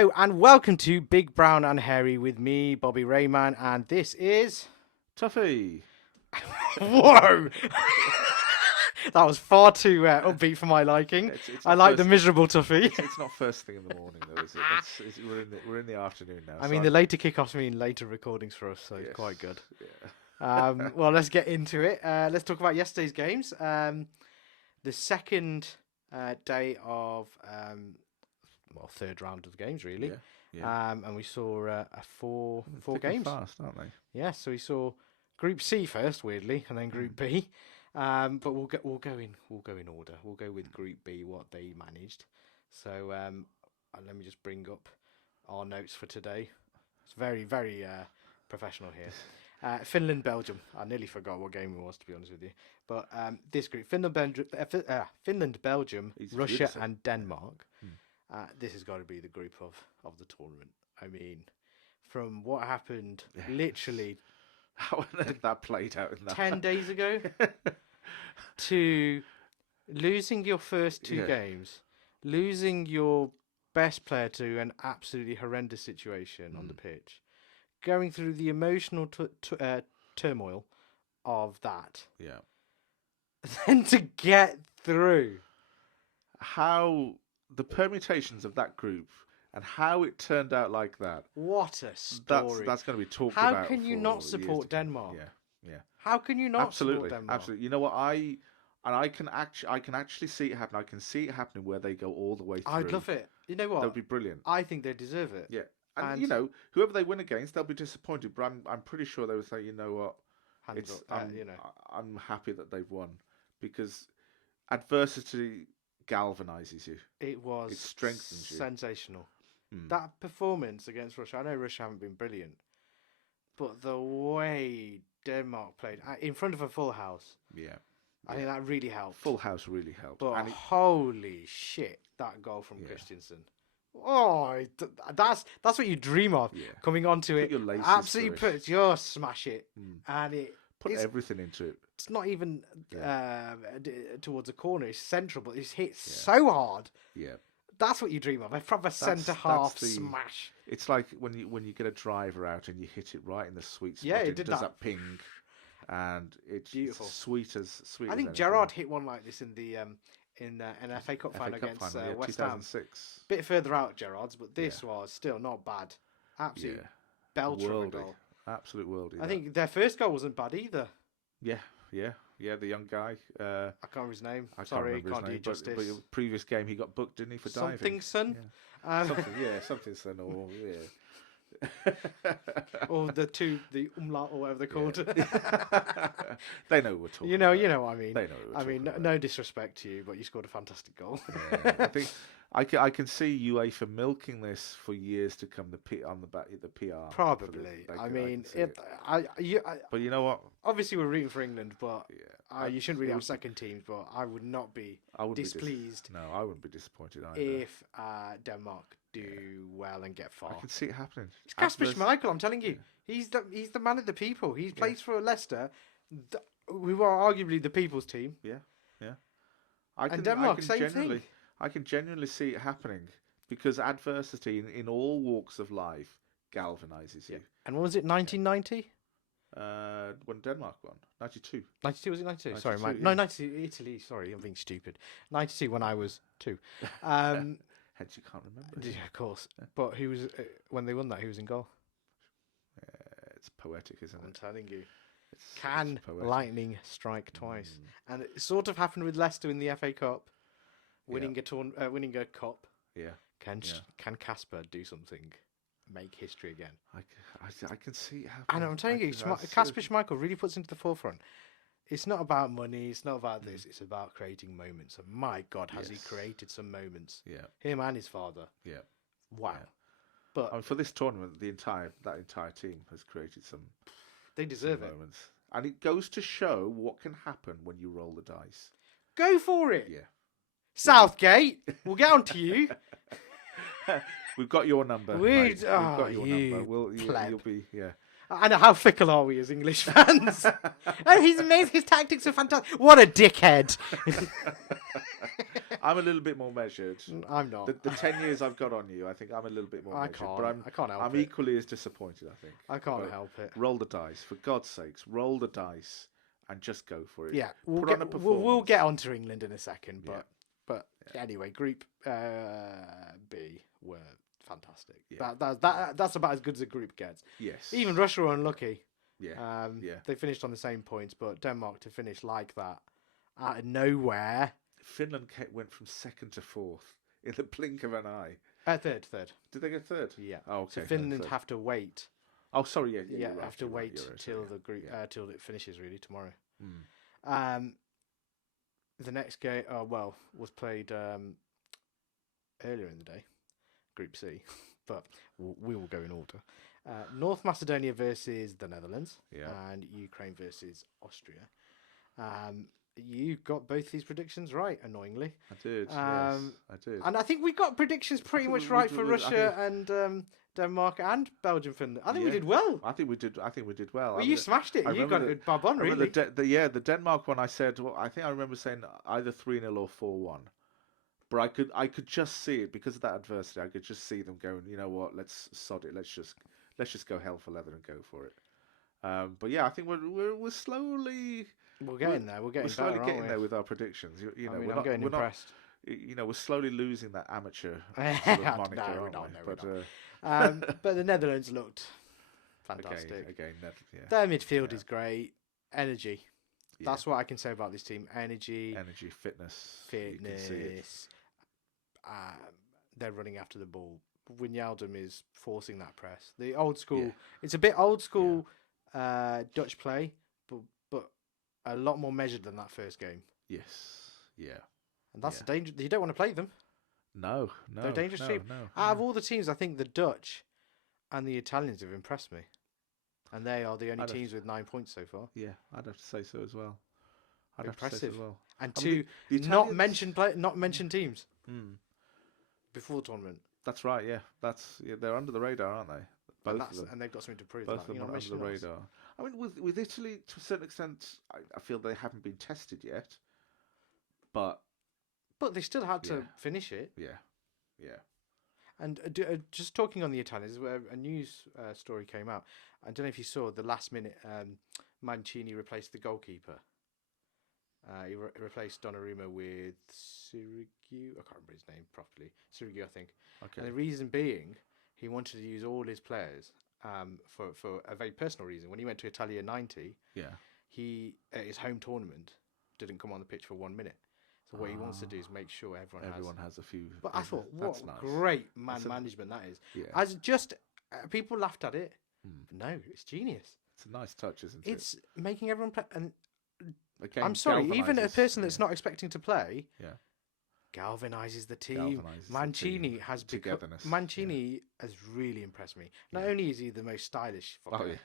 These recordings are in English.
Hello and welcome to Big Brown and Hairy with me, Bobby Rayman, and this is... Tuffy. Whoa! That was far too upbeat for my liking. It's I not like the first- miserable Tuffy. It's not first thing in the morning though, is it? We're in the afternoon now. I mean, the later kickoffs mean later recordings for us, so it's quite good. Yeah. Well, let's get into it. Let's talk about yesterday's games. The second day of, third round of the games, really. Yeah. And we saw four Thick and games. fast, aren't they? Yeah, so we saw Group C first, weirdly, and then Group B. But we'll go in order. We'll go with Group B, what they managed. So let me just bring up our notes for today. It's very, very professional here. Finland, Belgium. I nearly forgot what game it was, to be honest with you. But this group: Finland, Belgium, It's Russia, beautiful. and Denmark. This has got to be the group of the tournament. I mean, from what happened, literally How that played out in that 10 days ago to losing your first two games, losing your best player to an absolutely horrendous situation on the pitch, going through the emotional turmoil of that, then to get through. How the permutations of that group and how it turned out like that. What a story. That's going to be talked How about. can you for not years support to come. Denmark? Yeah. How can you not support Denmark? Absolutely. You know what? I can actually see it happen. I can see it happening where they go all the way through. I'd love it. You know what? That would be brilliant. I think they deserve it. Yeah. And you know, whoever they win against, they'll be disappointed. But I'm pretty sure they would say, you know what, I'm happy that they've won because adversity galvanizes you. It strengthens you. Sensational. That performance against Russia. I know Russia haven't been brilliant, but the way Denmark played in front of a full house. Yeah. I think that really helped. Full house really helped. But holy shit, that goal from Christensen. Oh, that's what you dream of. Yeah. Coming onto Put it, your laces absolutely through it. smash it, and Put everything into it. It's not even towards a corner. It's central, but it's hit so hard. Yeah. That's what you dream of. A proper centre half smash. It's like when you get a driver out and you hit it right in the sweet spot. Yeah, it did does that. that ping, and it's Beautiful. Sweet as I think Gerrard hit one like this in the in an FA Cup final against West Ham. 2006. Bit further out, Gerrard's, but this was still not bad. Absolute belter of a goal. Absolute worldie. I think their first goal wasn't bad either. Yeah. The young guy. I can't remember his name. Sorry, can't do justice. But the previous game he got booked, didn't he, for diving? Something son. Something son, or or the umlaut or whatever they're called. They know what we're talking. You know what I mean. They know what we're talking about. No disrespect to you, but you scored a fantastic goal. I think I can see UEFA milking this for years to come. The PR Probably. But you know what? Obviously, we're rooting for England, but you shouldn't really have second teams. But I would not be displeased. No, I wouldn't be disappointed either. If Denmark do well and get far. I can see it happening. It's Kasper Schmeichel, I'm telling you. He's the man of the people. He plays for Leicester, who are arguably the people's team. Yeah. Denmark, same thing. I can genuinely see it happening because adversity in all walks of life galvanizes you. And what was it, 1990? When Denmark won, 92. 92, was it 92? 92, sorry, yeah. no, 92, Italy. Sorry, I'm being stupid. 92 when I was 2. Hence you can't remember. Yeah, of course. But who was when they won that? Who was in goal? It's poetic, isn't it? I'm telling you. It's poetic. Lightning strike twice? And it sort of happened with Leicester in the FA Cup, winning a cup. Yeah. Can Kasper do something, make history again? I can see it happening. And I'm telling you, Kasper Schmeichel really puts into the forefront. It's not about money. It's not about this. It's about creating moments. And my God, has he created some moments? Yeah. Him and his father. Yeah. Wow. Yeah. But for this tournament, that entire team has created some. They deserve it. Moments. And it goes to show what can happen when you roll the dice. Go for it. Yeah. Southgate, we'll get on to you. We've got your number. We've got your number. You'll be. I know, how fickle are we as English fans? He's amazing. His tactics are fantastic. What a dickhead. I'm a little bit more measured. I'm not. The 10 years I've got on you, I think I'm a little bit more measured. I can't help I'm it. equally as disappointed, I think. I can't help it. Roll the dice. For God's sakes, roll the dice and just go for it. Yeah, we'll get on to England in a second. But anyway, Group B were fantastic. Yeah. That's about as good as a group gets. Yes. Even Russia were unlucky. Yeah. They finished on the same points, but Denmark to finish like that out of nowhere. Finland went from second to fourth in the blink of an eye. Third. Did they get third? Yeah. Oh, okay. So Finland have to wait. Oh, sorry. Yeah. Yeah. Right, have to wait till the group till it finishes really tomorrow. The next game, was played earlier in the day, Group C, but we will go in order. North Macedonia versus the Netherlands, and Ukraine versus Austria. You got both these predictions right, annoyingly. I did. Yes, I did. And I think we got predictions pretty much right for Russia and Denmark and Belgium, Finland. I think we did well. I think we did well. Well, you smashed it. You got it bob on, really. The Denmark one. I said. Well, I think I remember saying either 3-0 or 4-1. But I could just see it because of that adversity. I could just see them going. You know what? Let's sod it. Let's just go hell for leather and go for it. But yeah, I think we're slowly. We're getting there. We're slowly getting there with our predictions. I'm getting impressed. We're slowly losing that amateur sort of moniker, but the Netherlands looked fantastic. Again, their midfield is great. Energy. That's what I can say about this team. Energy, fitness. You can see it. They're running after the ball. Wijnaldum is forcing that press. The old school. Yeah. It's a bit old school Dutch play, but a lot more measured than that first game. Yes. Yeah. And that's a danger. You don't want to play them. No. They're a dangerous team. Out of all the teams, I think the Dutch and the Italians have impressed me. And they are the only teams with 9 points so far. Yeah, I'd have to say so as well. Impressive. And the not mentioned teams before the tournament. That's right. Yeah, they're under the radar, aren't they? Both of them. And they've got something to prove. Both of them are under the radar. I mean, with Italy, to a certain extent, I feel they haven't been tested yet. But they still had to finish it. Yeah. And just talking on the Italians, where a news story came out. I don't know if you saw the last minute. Mancini replaced the goalkeeper. He replaced Donnarumma with Sirigu. I can't remember his name properly. Sirigu, I think. Okay. And the reason being, he wanted to use all his players for a very personal reason. When he went to Italia 90, he at his home tournament didn't come on the pitch for 1 minute. So what he wants to do is make sure everyone has a few. But I thought, what great management that is. Yeah. As just people laughed at it. No, it's genius. It's a nice touch, isn't it? It's making everyone play. And I'm sorry, even a person that's not expecting to play, galvanizes the team. Mancini has really impressed me. Not only is he the most stylish fucker,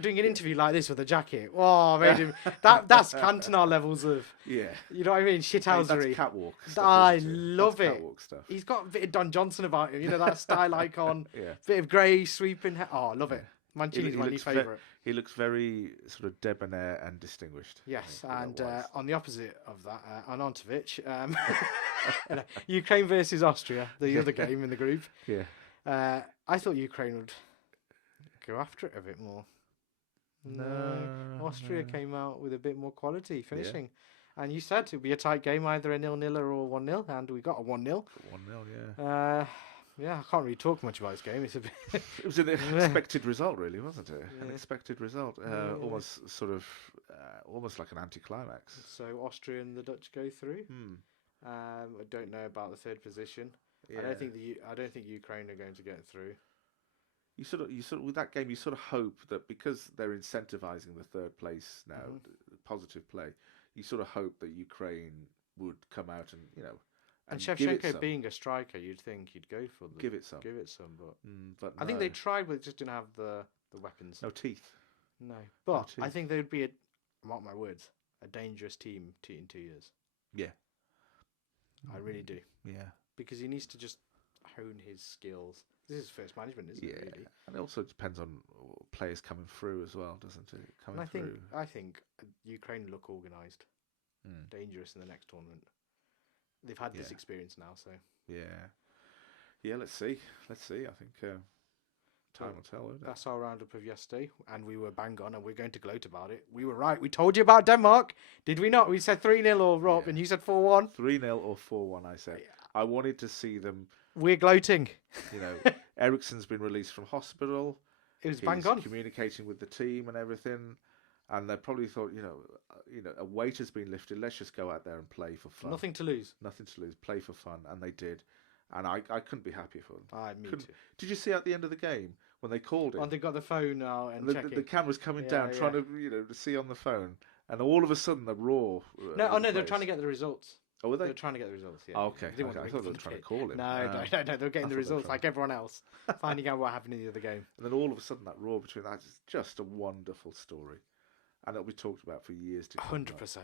doing an interview like this with a jacket, made him that's Cantona levels of you know what I mean, shithousery. That's catwalk stuff, I love it. Stuff. He's got a bit of Don Johnson about him, you know, that style icon. Bit of grey sweeping hair. I love it. Mancini's my new favourite. He looks very sort of debonair and distinguished. Yes, and on the opposite of that, Arnautovic, Ukraine versus Austria, the other game in the group. I thought Ukraine would go after it a bit more. No, Austria came out with a bit more quality finishing. And you said it would be a tight game, either a 0-0 or 1-0, and we got a 1-0. 1-0, yeah. I can't really talk much about this game. It's a bit. It was an unexpected result, really, wasn't it? An expected result. Almost sort of, almost like an anticlimax. So Austria and the Dutch go through. I don't know about the third position. I don't think Ukraine are going to get through. You sort of with that game, you sort of hope that because they're incentivizing the third place now, positive play, you sort of hope that Ukraine would come out and and Shevchenko being a striker, you'd think he'd go for give it some, but I think they tried, but just didn't have the weapons. No teeth. No, but I think they would be mark my words, a dangerous team in 2 years. Yeah, I really do. Yeah, because he needs to just hone his skills. This is first management, isn't it? Really? And it also depends on players coming through as well, doesn't it? I think Ukraine look organised, dangerous in the next tournament. they've had this experience now. So yeah. Let's see. I think time will tell. Won't it? That's our roundup of yesterday, and we were bang on, and we're going to gloat about it. We were right. We told you about Denmark, did we not? We said 3-0 or Rob, and you said 4-1. 3-0 or 4-1. I said. I wanted to see them. We're gloating. You know, Eriksen's been released from hospital. It was bang on. Communicating with the team and everything, and they probably thought, a weight has been lifted. Let's just go out there and play for fun. Nothing to lose. Play for fun, and they did. And I couldn't be happier for them. Me too. Did you see at the end of the game when they called it? When they got the phone out and the camera's coming down, trying to to see on the phone, and all of a sudden the roar. No, they're trying to get the results. Oh, were they? They're trying to get the results. Yeah. Oh, okay. I thought they were trying to call him. No. They're getting the results like everyone else, finding out what happened in the other game. And then all of a sudden that roar between that is just a wonderful story, and it'll be talked about for years to come. 100%.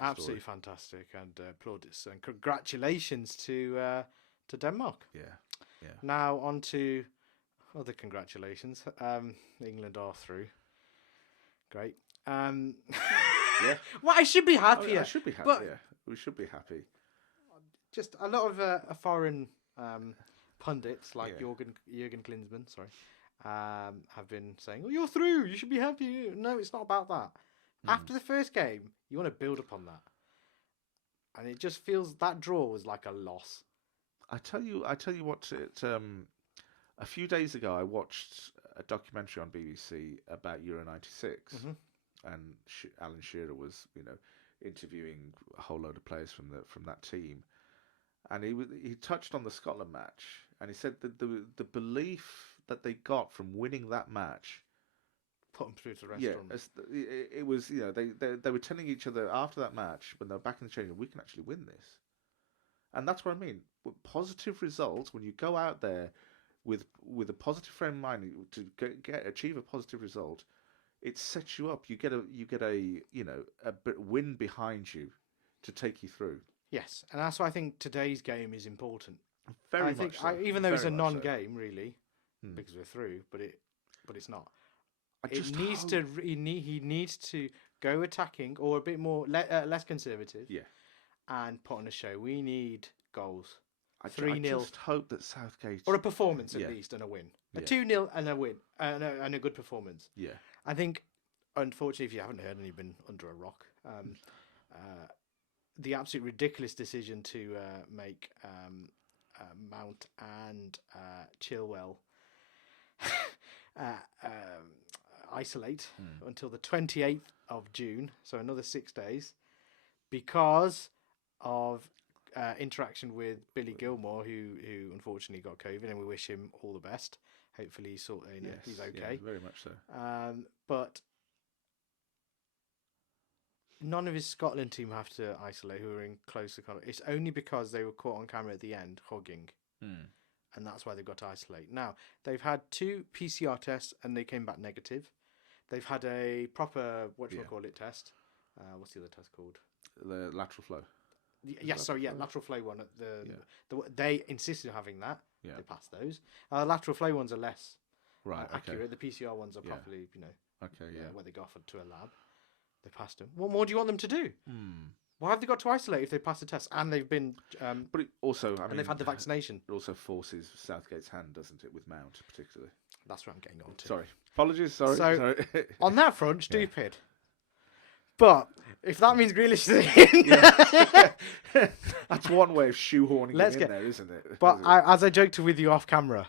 Absolutely fantastic, and plaudits and congratulations to Denmark. Yeah. Now on to other congratulations. England are through. Great. Yeah. Well, I should be happy. I should be happy. We should be happy. Just a lot of foreign pundits like Jürgen Klinsmann, have been saying, "Oh, you're through. You should be happy." No, it's not about that. After the first game, you want to build upon that, and it just feels that draw was like a loss. I tell you what. A few days ago, I watched a documentary on BBC about Euro '96, and Alan Shearer was, interviewing a whole load of players from that team, and he touched on the Scotland match, and he said that the belief that they got from winning that match put them through to the restaurant. It was, they were telling each other after that match when they were back in the change room, we can actually win this, and that's what I mean. With positive results, when you go out there with a positive frame of mind to achieve a positive result, it sets you up. You get a win behind you to take you through. Yes, and that's why I think today's game is important. Very much so. Even though it's a non-game, really, because we're through, but it's not. He needs to go attacking or a bit more less conservative. Yeah, and put on a show. We need goals. 3-0. I just hope that Southgate or a performance at least and a win. A 2-0 and a win and a good performance. Yeah, I think. Unfortunately, if you haven't heard and you've been under a rock, the absolute ridiculous decision to make Mount and Chilwell isolate until the 28th of June, so another 6 days, because of interaction with Billy Gilmore, who unfortunately got COVID, and we wish him all the best. Hopefully he's okay. Yeah, very much so. But none of his Scotland team have to isolate who are in closer contact. It's only because they were caught on camera at the end hugging, and that's why they've got to isolate. Now, they've had 2 PCR tests and they came back negative. They've had a proper, test. What's the other test called? The lateral flow. Lateral flow one. They insisted on having that. Yeah. They passed those. Lateral flow ones are less accurate. Okay. The PCR ones are properly, Okay, yeah. where they go off to a lab. They passed them. What more do you want them to do? Why have they got to isolate if they passed the test and they've been? But it also, they've had the vaccination. It also forces Southgate's hand, doesn't it, with Mount particularly? That's what I'm getting on to. Sorry, apologies. Sorry. So on that front, stupid. But if that means Grealish is in, that's one way of shoehorning him in there, isn't it? But as I joked with you off camera,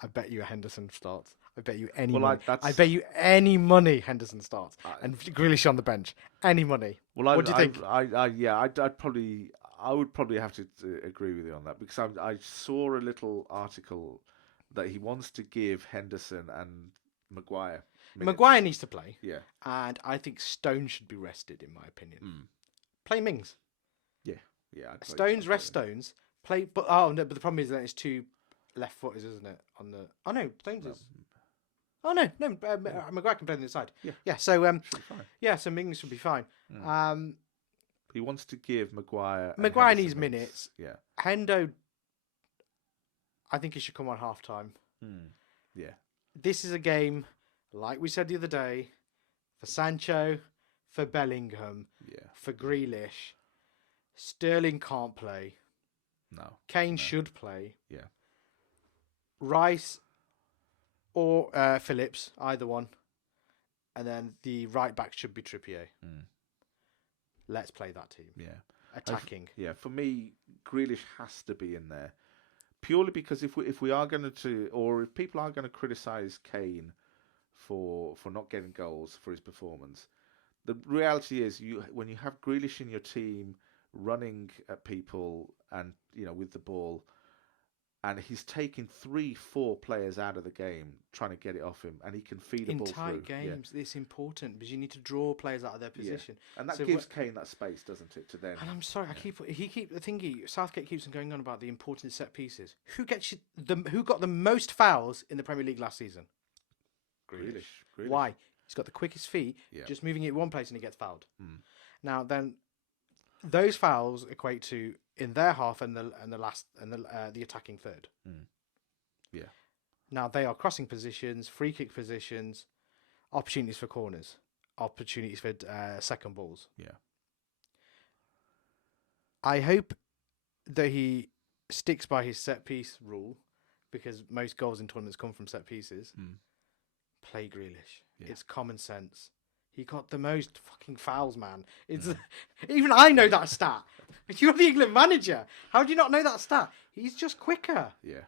I bet you Henderson starts. I bet you any money. I bet you any money Henderson starts and Grealish on the bench. Any money. Well, what do you think? I would probably have to agree with you on that, because I saw a little article that he wants to give Henderson and Maguire minutes. Maguire needs to play. Yeah. And I think Stones should be rested, in my opinion. Play Mings. Yeah. Stones, rest Stones. Play, but the problem is that it's 2 left footers, isn't it? Stones is. Oh no, Maguire can play on the side. Yeah. So so Mings should be fine. He wants to give Maguire. Maguire needs minutes. Yeah. Hendo, I think he should come on half time. Yeah. This is a game, like we said the other day, for Sancho, for Bellingham, for Grealish. Sterling can't play. No. Kane should play. Yeah. Rice or Phillips, either one. And then the right back should be Trippier. Let's play that team. Yeah. Attacking. For me, Grealish has to be in there. Purely because if we are going to, or if people are going to criticise Kane for not getting goals for his performance, the reality is when you have Grealish in your team running at people and with the ball, and he's taking 3-4 players out of the game trying to get it off him, and he can feed a ball through. In tight games, it's important because you need to draw players out of their position, and that gives Kane that space, doesn't it? To then. And I'm sorry, Southgate keeps on going on about the importance of set pieces. Who got the most fouls in the Premier League last season? Grealish. Why? He's got the quickest feet. Just moving it one place and he gets fouled. Now then, those fouls equate to in their half and the attacking third. Yeah. Now they are crossing positions, free kick positions, opportunities for corners, opportunities for second balls. Yeah. I hope that he sticks by his set piece rule, because most goals in tournaments come from set pieces. Play Grealish. Yeah. It's common sense. He got the most fucking fouls, man. It's even I know that stat. You're the England manager. How do you not know that stat? He's just quicker. Yeah.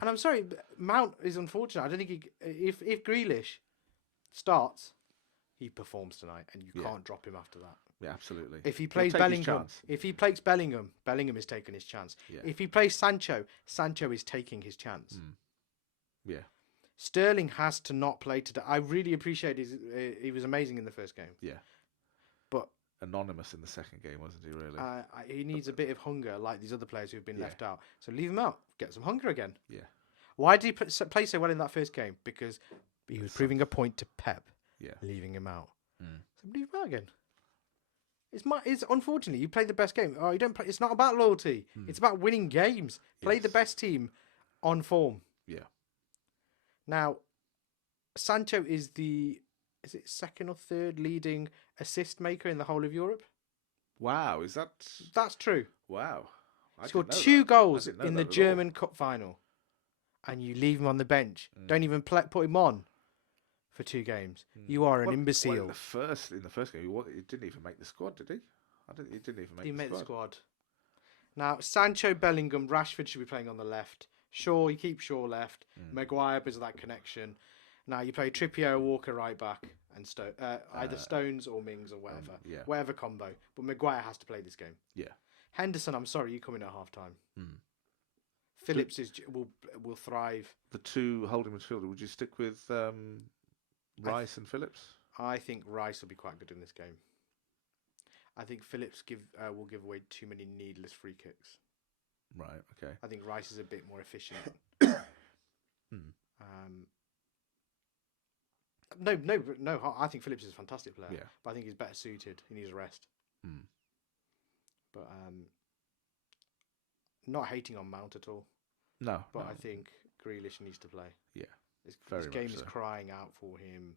And I'm sorry, Mount is unfortunate. I don't think if Grealish starts, he performs tonight, and you can't drop him after that. Yeah, absolutely. If he plays Bellingham, Bellingham is taking his chance. Yeah. If he plays Sancho is taking his chance. Yeah. Sterling has to not play today. I really appreciate he was amazing in the first game. Yeah. But anonymous in the second game, wasn't he, really? He needs a bit of hunger, like these other players who've been left out. So leave him out. Get some hunger again. Yeah. Why did he play so well in that first game? Because he was proving a point to Pep. Yeah. Leaving him out. So leave him out again. It's unfortunately you play the best game. Oh, you don't play. It's not about loyalty. It's about winning games. Play the best team on form. Yeah. Now, Sancho is it second or third leading assist maker in the whole of Europe? Wow, That's true. Wow. He scored 2 goals in the German Cup final, and you leave him on the bench. Don't even put him on for 2 games. You are an imbecile. In the first game, he didn't even make the squad, did he? He didn't even make the squad. Now, Sancho, Bellingham, Rashford should be playing on the left. You keep Shaw left. Maguire because of that connection. Now you play Trippier, Walker right back, and either Stones or Mings or whatever. Whatever combo. But Maguire has to play this game. Yeah. Henderson, I'm sorry, you come in at half time. Phillips will thrive. The 2 holding midfielder, would you stick with Rice and Phillips? I think Rice will be quite good in this game. I think Phillips will give away too many needless free kicks. Right, okay. I think Rice is a bit more efficient. No. I think Phillips is a fantastic player. Yeah. But I think he's better suited. He needs a rest. But not hating on Mount at all. No. But I think Grealish needs to play. Yeah. This game is crying out for him.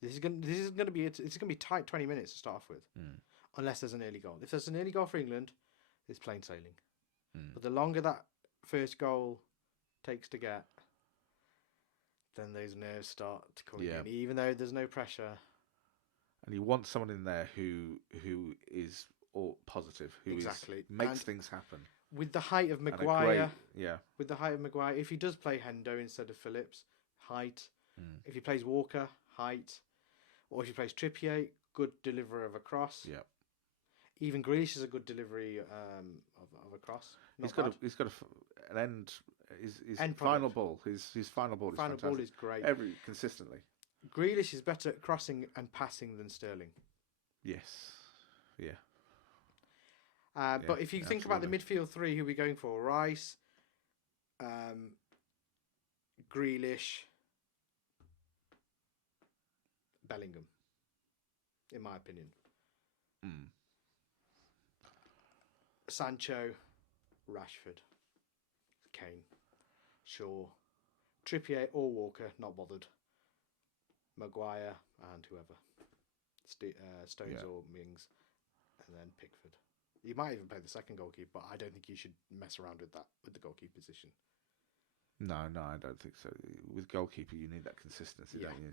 This is going to be tight 20 minutes to start off with. Unless there's an early goal. If there's an early goal for England, it's plain sailing. But the longer that first goal takes to get, then those nerves start to come in, even though there's no pressure. And you want someone in there who is all positive, who makes things happen. With the height of Maguire, if he does play Hendo instead of Phillips, height. If he plays Walker, height. Or if he plays Trippier, good deliverer of a cross. Yeah. Even Grealish is a good delivery of a cross. He's got an end. His final ball. His final ball. Final ball is great. Consistently. Grealish is better at crossing and passing than Sterling. Yes. Yeah. But if you think about the midfield 3, who are we going for? Rice, Grealish, Bellingham. In my opinion. Sancho, Rashford, Kane, Shaw, Trippier or Walker, not bothered. Maguire and whoever, Stones or Mings, and then Pickford. You might even play the second goalkeeper, but I don't think you should mess around with that with the goalkeeper position. No, I don't think so. With goalkeeper, you need that consistency, don't you?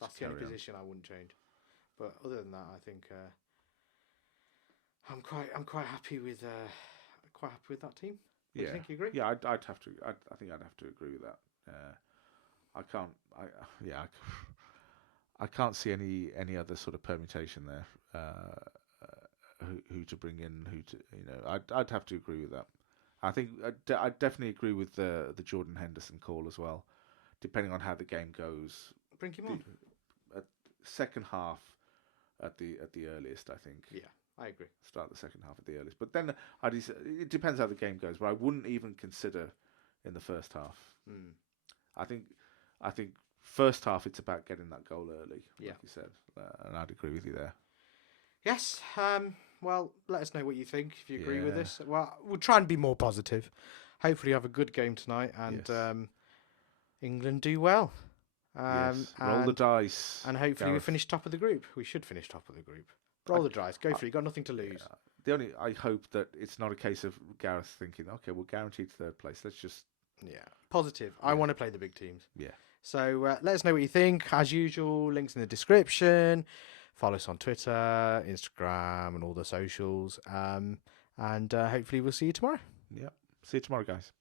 That's the only position I wouldn't change. But other than that, I think I'm quite happy with that team. What do you think? You agree? Yeah, I'd have to. I think I'd have to agree with that. I can't see any other sort of permutation there. Who to bring in? I'd have to agree with that. I think I'd definitely agree with the Jordan Henderson call as well. Depending on how the game goes, bring him on. Second half at the earliest, I think. Yeah, I agree. Start the second half at the earliest, but then it depends how the game goes. But I wouldn't even consider in the first half. I think first half it's about getting that goal early, like you said, and I'd agree with you there. Yes. Well, let us know what you think if you agree with this. Well, we'll try and be more positive. Hopefully, have a good game tonight, and England do well. Roll the dice, and hopefully we finish top of the group. We should finish top of the group. Roll the dice. Go for it. You've got nothing to lose. I hope that it's not a case of Gareth thinking, okay, we're guaranteed third place. Let's just positive. I want to play the big teams. Yeah. So let us know what you think. As usual, links in the description. Follow us on Twitter, Instagram, and all the socials. And hopefully we'll see you tomorrow. Yeah. See you tomorrow, guys.